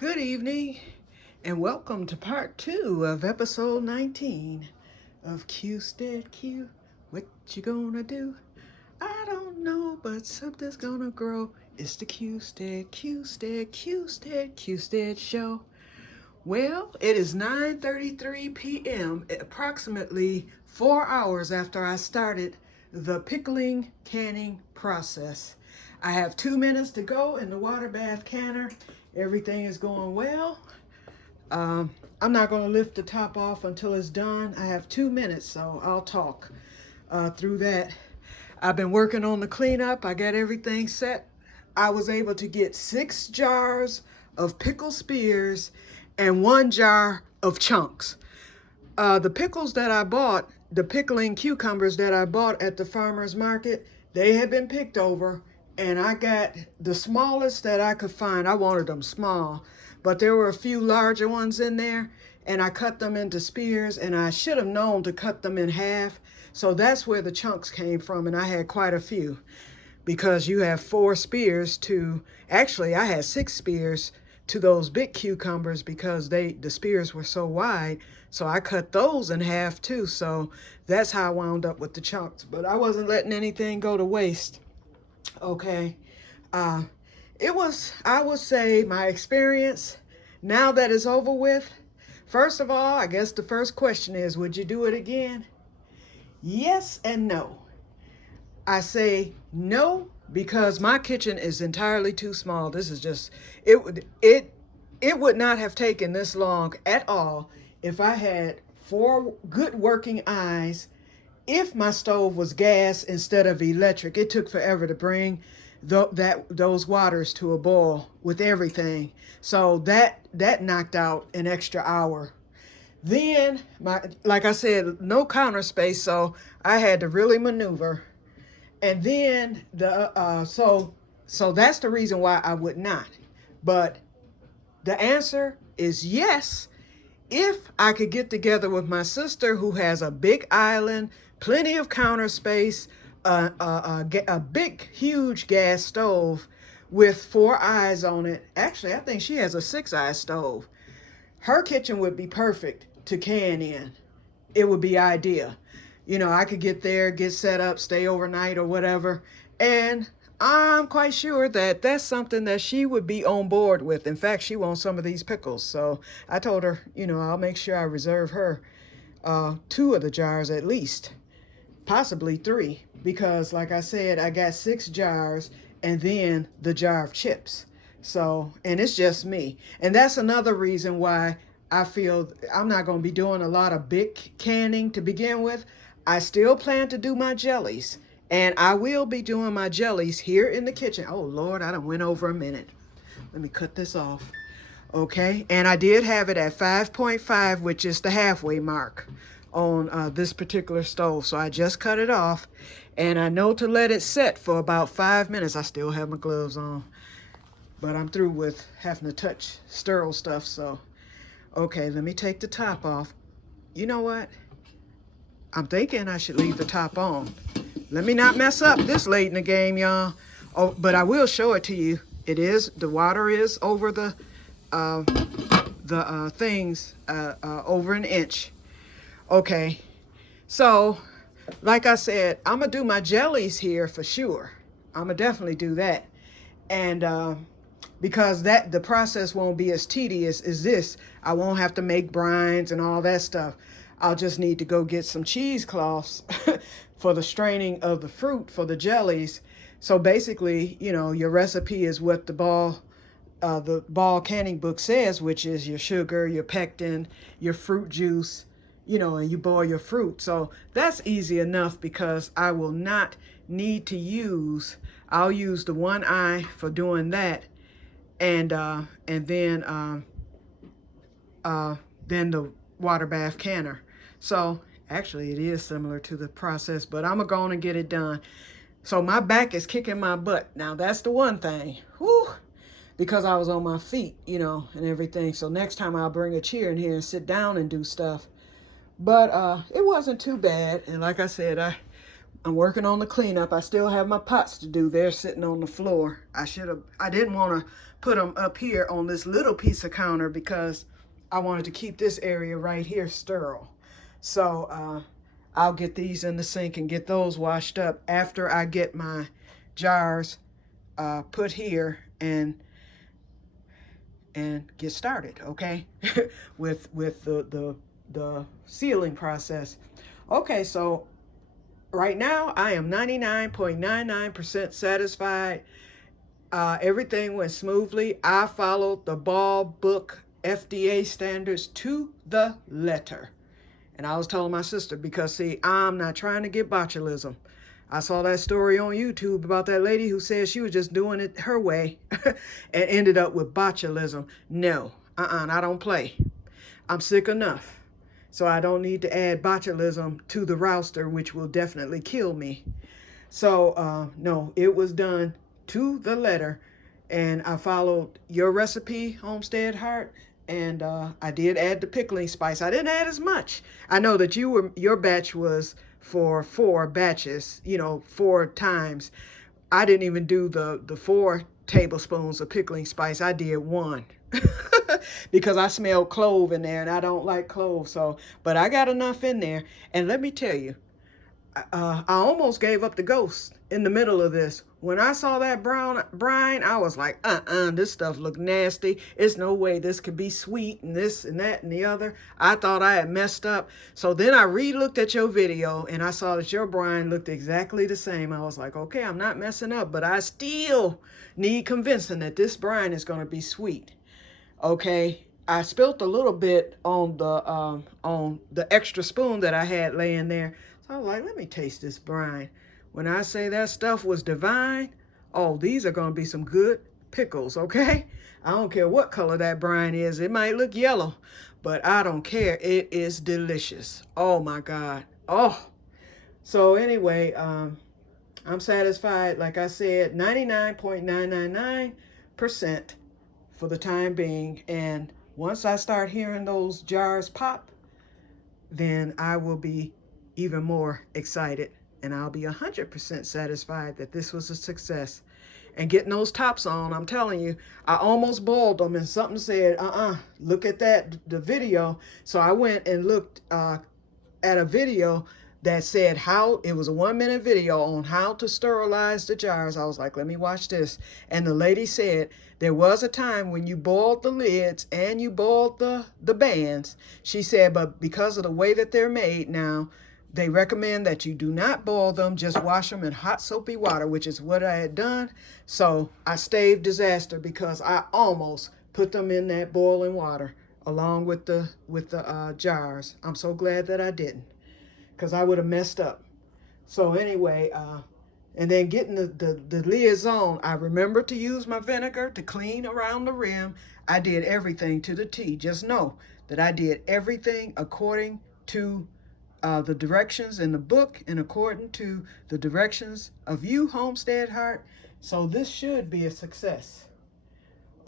Good evening, and welcome to part 2 of episode 19 of Que-stead-Que. What you gonna do? I don't know, but something's gonna grow. It's the Que-stead, Que-stead, Que-stead, Que-stead show. Well, it is 9:33 p.m., approximately 4 hours after I started the pickling canning process. I have 2 minutes to go in the water bath canner. Everything is going well. I'm not going to lift the top off until it's done. I have 2 minutes, so I'll talk through that. I've been working on the cleanup. I got everything set. I was able to get 6 jars of pickled spears and 1 jar of chunks. The pickles that I bought, the pickling cucumbers that I bought at the farmer's market, they had been picked over, and I got the smallest that I could find. I wanted them small, but there were a few larger ones in there, and I cut them into spears, and I should have known to cut them in half. So that's where the chunks came from, and I had quite a few, because you have 4 spears to, actually I had 6 spears to those big cucumbers because the spears were so wide. So I cut those in half too. So that's how I wound up with the chunks. But I wasn't letting anything go to waste. Okay. It was, I would say, my experience. Now that it's over with, first of all, I guess the first question is, would you do it again? Yes and no. I say no because my kitchen is entirely too small. This is just, it would not have taken this long at all if I had 4 good working eyes. If my stove was gas instead of electric, it took forever to bring those waters to a boil with everything. So that knocked out an extra hour. Then, like I said, no counter space, so I had to really maneuver. And then so that's the reason why I would not. But the answer is yes, if I could get together with my sister who has a big island, plenty of counter space, a big, huge gas stove with 4 eyes on it. Actually, I think she has a 6-eye stove. Her kitchen would be perfect to can in. It would be ideal. You know, I could get there, get set up, stay overnight or whatever. And I'm quite sure that that's something that she would be on board with. In fact, she wants some of these pickles. So I told her, you know, I'll make sure I reserve her 2 of the jars at least, possibly 3. Because like I said, I got 6 jars and then the jar of chips. So, and it's just me. And that's another reason why I feel I'm not going to be doing a lot of big canning to begin with. I still plan to do my jellies, and I will be doing my jellies here in the kitchen. Oh Lord, I done went over a minute. Let me cut this off. Okay, and I did have it at 5.5, which is the halfway mark on this particular stove. So I just cut it off, and I know to let it set for about 5 minutes. I still have my gloves on, but I'm through with having to touch sterile stuff. So, okay, let me take the top off. You know what? I'm thinking I should leave the top on. Let me not mess up this late in the game, y'all. Oh, but I will show it to you. It is, the water is over the things over an inch. Okay, so like I said, I'm gonna do my jellies here for sure. I'm gonna definitely do that. And because the process won't be as tedious as this. I won't have to make brines and all that stuff. I'll just need to go get some cheesecloths for the straining of the fruit for the jellies. So basically, you know, your recipe is what the ball canning book says, which is your sugar, your pectin, your fruit juice, you know, and you boil your fruit. So that's easy enough because I will not need to use, I'll use the 1 eye for doing that. And then the water bath canner. So actually it is similar to the process, but I'm gonna go on and get it done. So my back is kicking my butt. Now that's the one thing, whew, because I was on my feet, you know, and everything. So next time I'll bring a chair in here and sit down and do stuff. But it wasn't too bad. And like I said, I'm working on the cleanup. I still have my pots to do. They're sitting on the floor. I didn't want to put them up here on this little piece of counter because I wanted to keep this area right here sterile. So I'll get these in the sink and get those washed up after I get my jars put here and get started, okay? with the sealing process. Okay, so right now, I am 99.99% satisfied. Everything went smoothly. I followed the Ball Book FDA standards to the letter. And I was telling my sister, because see, I'm not trying to get botulism. I saw that story on YouTube about that lady who said she was just doing it her way and ended up with botulism. No, I don't play. I'm sick enough. So I don't need to add botulism to the roster, which will definitely kill me. So no, it was done to the letter. And I followed your recipe, Homestead Heart. And I did add the pickling spice. I didn't add as much. I know that your batch was for 4 batches, 4 times. I didn't even do the 4 tablespoons of pickling spice. I did 1. Because I smelled clove in there and I don't like clove. So, but I got enough in there. And let me tell you, I almost gave up the ghost in the middle of this. When I saw that brine, I was like, this stuff looked nasty. It's no way this could be sweet and this and that and the other. I thought I had messed up. So then I re-looked at your video and I saw that your brine looked exactly the same. I was like, okay, I'm not messing up, but I still need convincing that this brine is going to be sweet. Okay, I spilt a little bit on the extra spoon that I had laying there. So I was like, let me taste this brine. When I say that stuff was divine, oh, these are going to be some good pickles, okay? I don't care what color that brine is. It might look yellow, but I don't care. It is delicious. Oh, my God. Oh. So anyway, I'm satisfied. Like I said, 99.999% for the time being. And once I start hearing those jars pop, then I will be even more excited. And I'll be 100% satisfied that this was a success. And getting those tops on, I'm telling you, I almost boiled them and something said, look at the video. So I went and looked at a video that said it was a 1-minute video on how to sterilize the jars. I was like, let me watch this. And the lady said, there was a time when you boiled the lids and you boiled the bands. She said, but because of the way that they're made now, they recommend that you do not boil them, just wash them in hot soapy water, which is what I had done. So I staved disaster because I almost put them in that boiling water along with the jars. I'm so glad that I didn't, because I would have messed up. So anyway, and then getting the lids on, I remembered to use my vinegar to clean around the rim. I did everything to the T. Just know that I did everything according to the directions in the book and according to the directions of you, Homestead Heart. So this should be a success.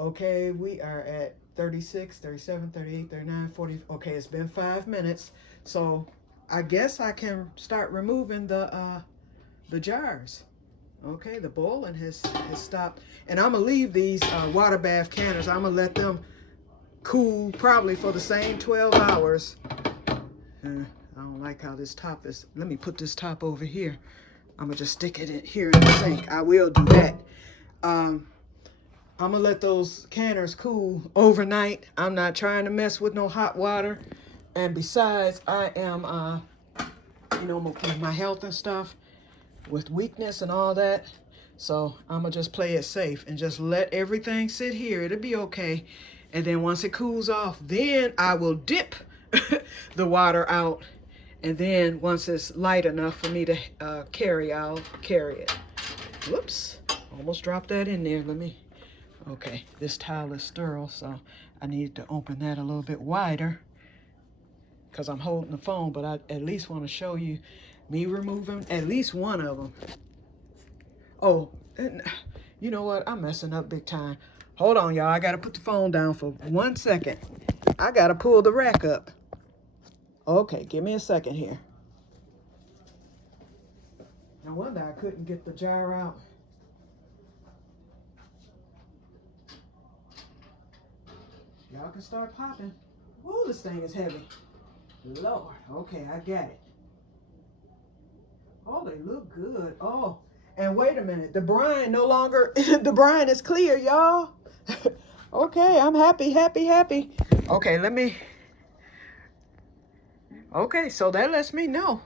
Okay, we are at 36, 37, 38, 39, 40. Okay, it's been 5 minutes. So I guess I can start removing the jars. Okay, the boiling has stopped. And I'm going to leave these water bath canners. I'm going to let them cool probably for the same 12 hours. I don't like how this top is. Let me put this top over here. I'm going to just stick it in here in the sink. I will do that. I'm going to let those canners cool overnight. I'm not trying to mess with no hot water. And besides, I am, with my health and stuff, with weakness and all that. So I'm going to just play it safe and just let everything sit here. It'll be okay. And then once it cools off, then I will dip the water out. And then once it's light enough for me to carry, I'll carry it. Whoops, almost dropped that in there. Okay, this towel is sterile, so I need to open that a little bit wider because I'm holding the phone, but I at least want to show you me removing at least one of them. Oh, and you know what? I'm messing up big time. Hold on, y'all. I got to put the phone down for 1 second. I got to pull the rack up. Okay, give me a second here. No wonder I couldn't get the jar out. Y'all can start popping. Whoa, this thing is heavy. Lord. Okay, I got it. Oh, they look good. Oh, and wait a minute. The brine no longer, the brine is clear, y'all. Okay, I'm happy. Okay, let me. Okay, so that lets me know.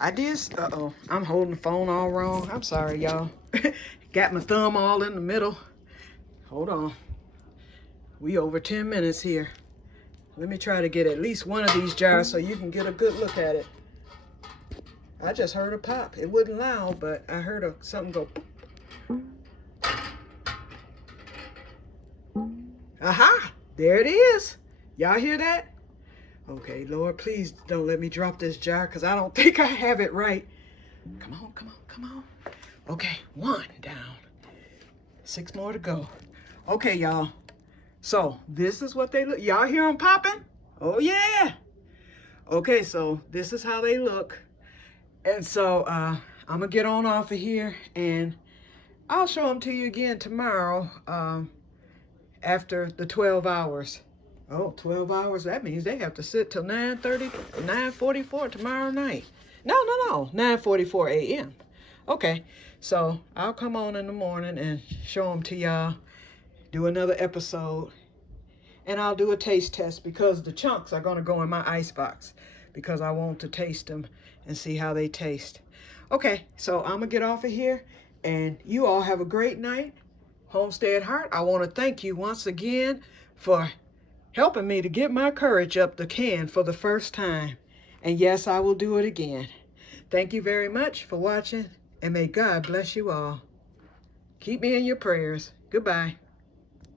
I did. Uh-oh, I'm holding the phone all wrong. I'm sorry, y'all. Got my thumb all in the middle. Hold on. We over 10 minutes here. Let me try to get at least one of these jars so you can get a good look at it. I just heard a pop. It wasn't loud, but I heard something go. Aha! There it is. Y'all hear that? Okay, Lord, please don't let me drop this jar because I don't think I have it right. Come on. Okay, 1 down. 6 more to go. Okay, y'all. So this is what they look. Y'all hear them popping? Oh, yeah. Okay, so this is how they look. And so I'm going to get on off of here and I'll show them to you again tomorrow after the 12 hours. Oh, 12 hours. That means they have to sit till 9:30, 9:44 tomorrow night. No. 9:44 a.m. Okay, so I'll come on in the morning and show them to y'all. Do another episode. And I'll do a taste test because the chunks are going to go in my ice box because I want to taste them and see how they taste. Okay, so I'm going to get off of here and you all have a great night. Homestead Heart, I want to thank you once again for helping me to get my courage up the can for the first time. And yes, I will do it again. Thank you very much for watching and may God bless you all. Keep me in your prayers. Goodbye.